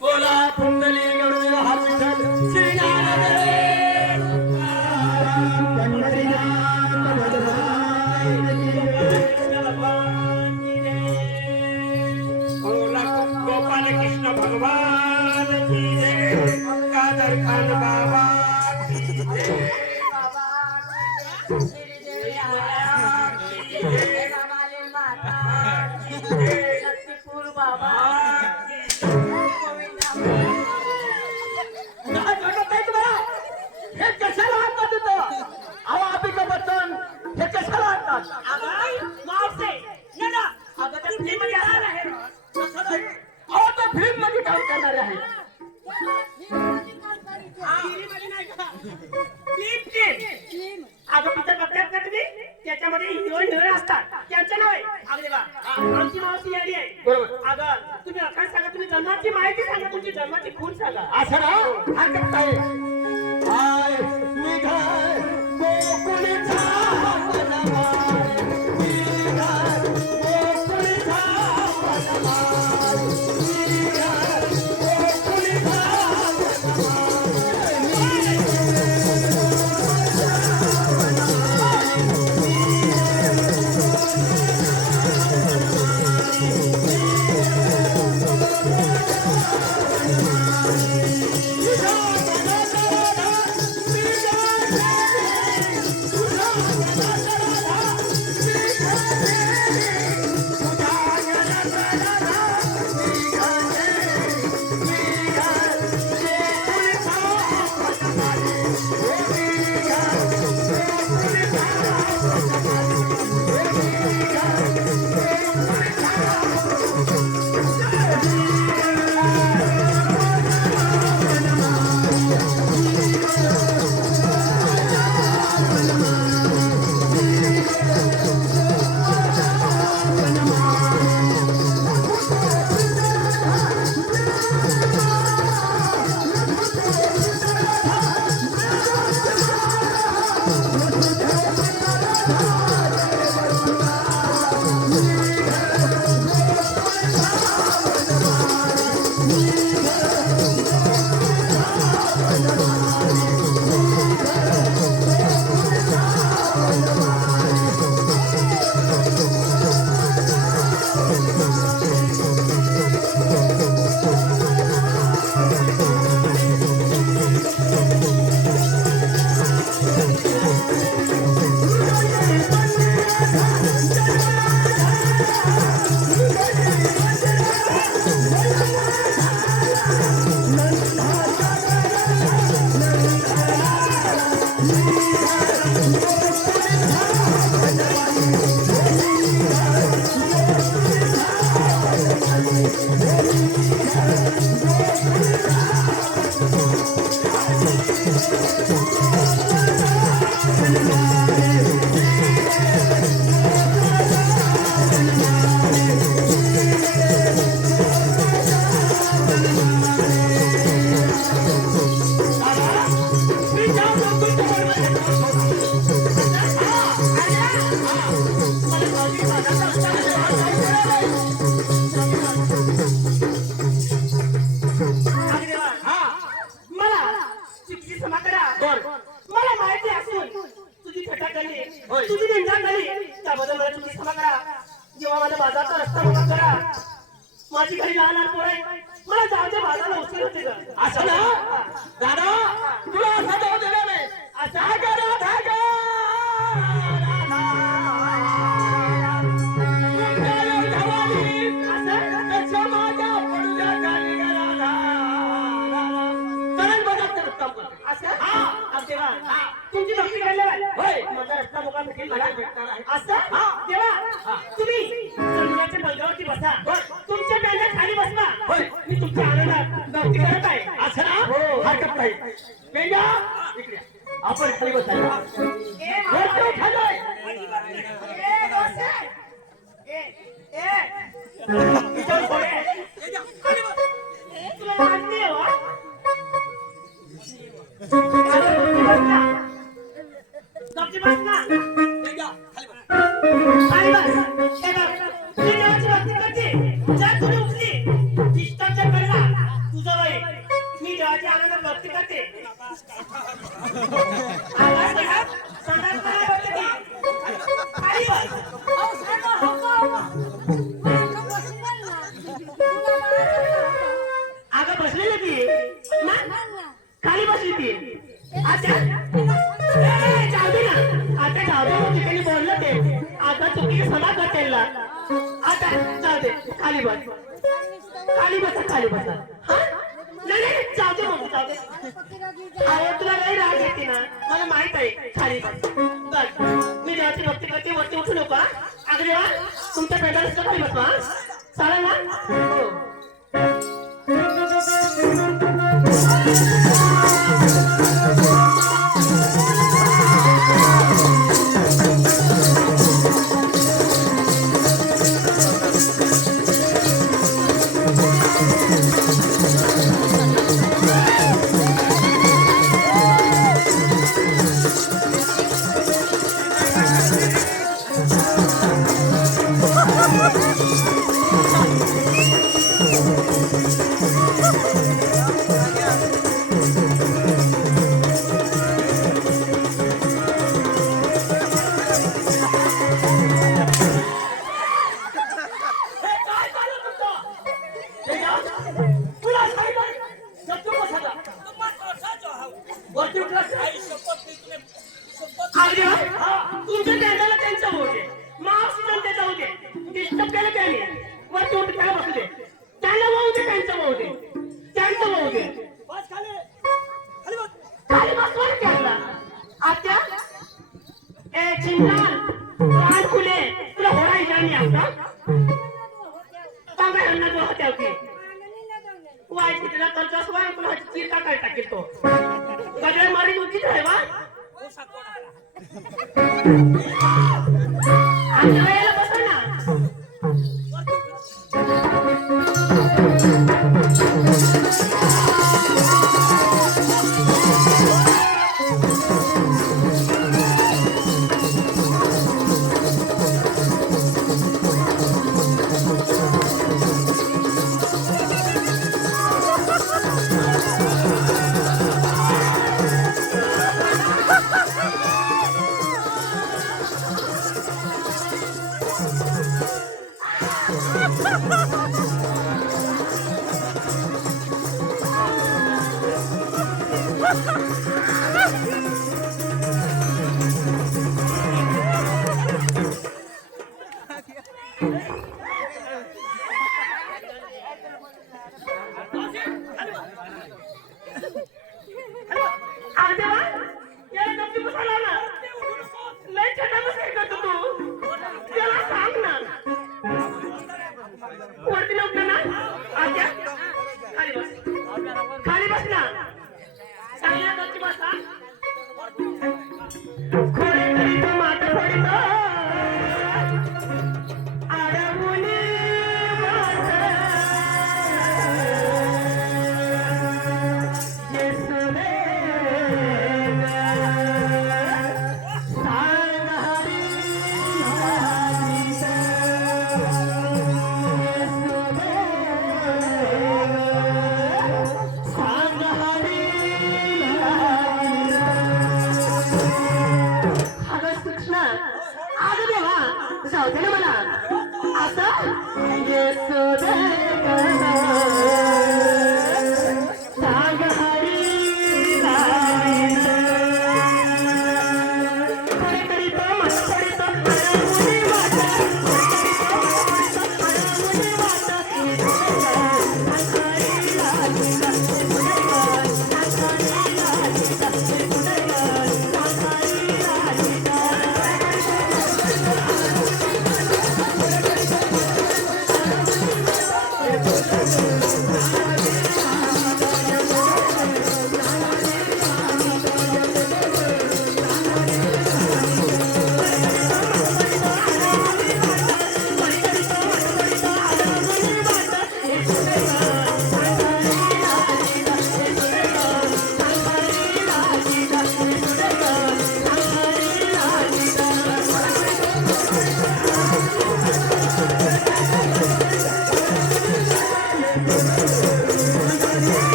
बोला पुंडली गरुड हा विठ्ठल श्री गोपाल कृष्ण भगवान की जय कादर खान बाबा की जय शक्तिपूर बाबा हे कशाला आणतात तिथं अहो आपलं बच्चन हे कशाला आणतात अहो तो फिल्म मध्ये काम करणारे आहे अगं पिक्चर बघतात का तुम्ही त्याच्यामध्ये हिरो हिरोईन असतात त्यांचं नाव आहे अगदी बा आमची मावशी आली आहे बरोबर अगं तुम्ही अकाश सांगा तुम्ही जन्माची माहिती सांगा तुमची जन्माची खून सांगा असं ना हरकत नाही आय निघाय गोकुळीचा वनवास निघाय गोकुळीचा वनवास निघाय गोकुळीचा माझी घरी लहान लहान पोरं आहेत मला जाऊच्या बाजारला उशीर होते ग असं ना दादा तुला असं जाऊ दिलं नाही असं करा धागा तुमची भक्ती केल्यावर माझा रस्ता मोका भेटेल मला असं देवा तुम्ही जमिनीच्या बलगावरती बसा तुमच्या प्यायला खाली बस ना. होय. मी तुमच्या आनंदात गवती करत आहे. असं ना हो. हरकत नाही पेंगा इकडे आपण खाली बसायला ए, वरती उठायलाय. ए, दोस्त. ए. इथं थोडे. तुला लाज नाही आहे, हो? गपची बस ना. खाली बस. हे बघ, तू देवाची भक्ती करते. जर तुला उठली, डिस्टर्ब जर पडला, तुझं वय. मी देवाची आनंदात भक्ती करते. आवाज बघा, संडासपणा भक्ती करते. खाली बस. अगं बसलेली ती ना खाली बसली ती आता जाऊ दे ना आता जाऊ दे मग तिथे बोललं ते आता चुकीचं समा करतेला आता जाऊ दे खाली बस खाली बसा हा नाही नाही जाऊ दे मग जाऊ दे अहो तुला नाही राग येते ना मला माहित आहे खाली बस बस मी देवाची भक्ती करते वरती उठू नको हा अगदी वा तुमच्या पेटाला खाली बसवा हा चालेल ना हो तुमच्या त्यांना त्यांचं होऊ दे मावशी त्याचा होऊ दे डिस्टर्ब केलं त्याने वर तोंड त्याला बसू दे त्यांना वाहू दे त्यांचं वाहू दे त्यांचं वाहू दे खाली बसवा त्याला आत्या ए चिंतान कान खुले तुला होडा इजानी आता चांगल्या अन्नात होत्या होती वाईट तिला कर्ज वाय तुला चीर काय टाकेल तो गजर मारी होतीच आहे वा आमच्या वेळेला बसा ना खाली बस ना चांगल्या गच्ची बसा खोडे तरी तो माता फोडित आडमुनी जाऊ दे ना मला असं सांग हरी तरी तो मस्करी तो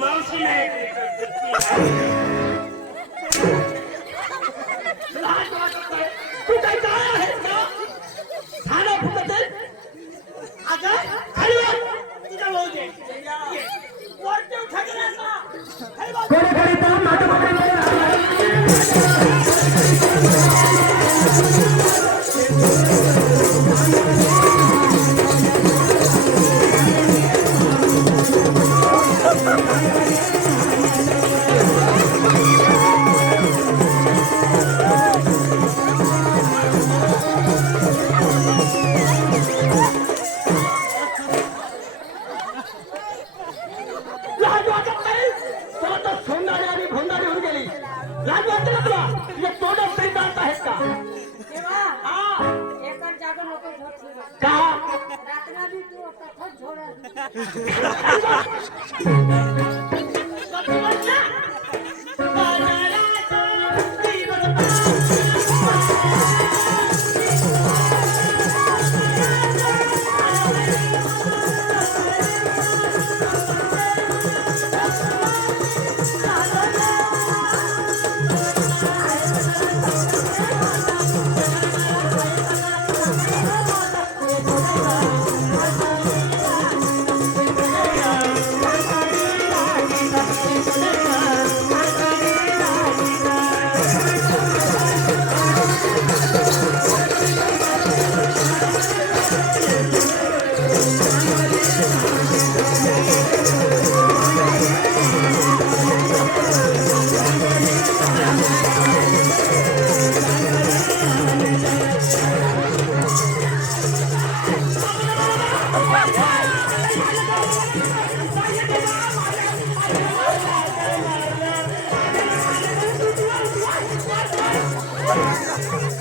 मावशी नाही लाज वाटत नाही. तू काय काय आहेस का? झाडं फुटत आहेत. अगं, खाली वर. तुझा भाऊ दे. वरती उठा की नाही का? खाली वर. लाज वाटत नाही. तुला तर सोंदारी आणि भोंदारी होऊन गेली. लाज वाटते ना तुला? तुझ्या तोंडात तरी दात आहेत का? तेव्हा हा. एका जागा नको झोपशील. का? रात्रा बी तू तसंच झोडा.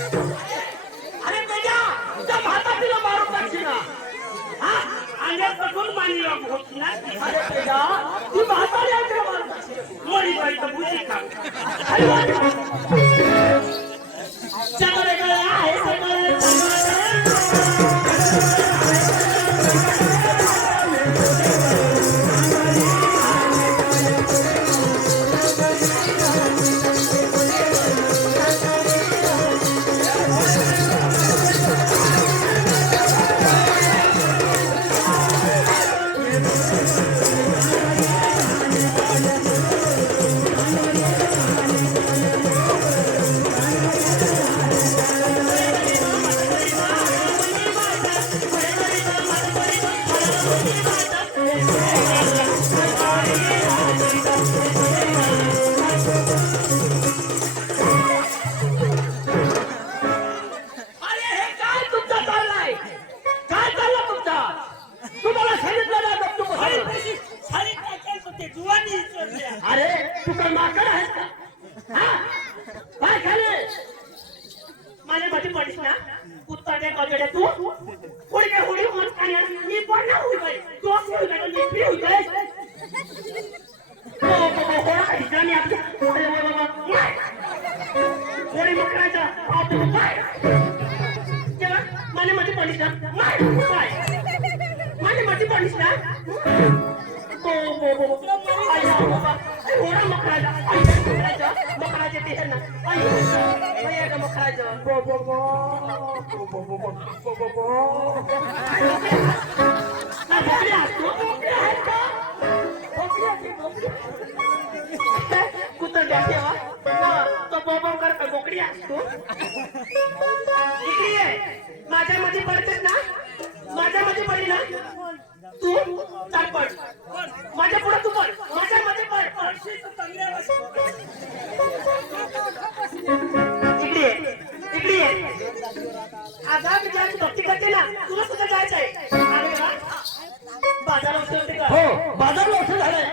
अरे बेटा, त्या म्हातारीला मारून टाकशील ना? हा? अंगापासून पाणी होत ना? अरे बेटा, ती म्हातारी आहे तिला मारून टाकशील. मोरी बाईचं भुशी खा. खाली वर. सगळे गळे आहे, सगळे अरे तू काय माकड आहेस का? हा? काय खाले माझ्या मध्ये पडीस ना कुत्ताच्या गजड्या तू होडी काय होडी मन कान्या मी पण ना होई बाई तू असं होई बाई मी फ्री होई जाय हो इजानी आपल्या अरे बाबा होडी मकरायचा आप बाय जेव्हा माझ्या मध्ये पडीस ना बाय माझ्या मध्ये पडीस ना होडा मकरायचा मकरायचे ते ना अय्या मकरायचं बो बो बो बो बो बो बो बो बो ना बोकडी आहेस का? बोकडी आहे का? बोकडी आहे, बोकडी. कुत्रा द्या ठेवा तो बोबो कर बोकडी आहेस तू इकडे ये माझ्या मध्ये पडतेस ना माझ्या मध्ये पडली ना तू चाल पड माझ्या पुढे तू पड माझ्या मध्ये पड इकडे ये इकडे ये आगामी ज्याची भक्ती करते ना तुला सुद्धा जायचं आहे अरे वा बाजारात उतरते का हो बाजारला असं झालंय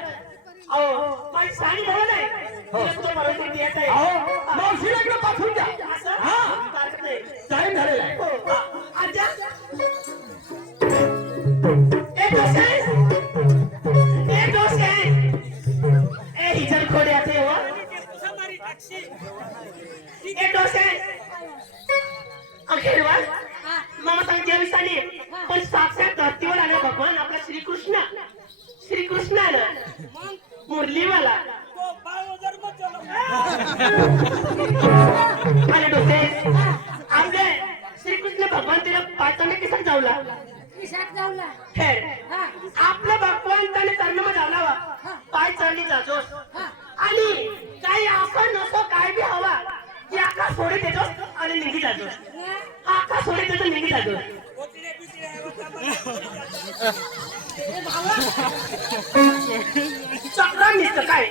अहो माझी साडी भरत आहे तुला सुद्धा मला किती येत आहे अहो मावशीला इकडे पाठवून द्या असं हा. हरकत नाही. टाइम झालेला आहे हो, आज्या. ए डोसे ए डोसे ए हिजल खोड्याचे हो ए डोसे अखेर वा मामा सांगते विसाने पण साक्षात धरतीवर आले भगवान आपला श्रीकृष्ण आलं मुरलीवाला अरे डोसे आपले श्रीकृष्ण भगवान तिला पायताने किसान जावला खेळ आपल्या भगवंताने चरणमा जावला वा पाय चरणी जाजो आणि काही आपण नसो काय बी हवा की आका सोडी देतो आणि निघी जाजो आका सोडी देतो निघी जाजो चक्रा निसतं काय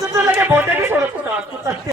तुझं लगे बोटे बी सोडत होता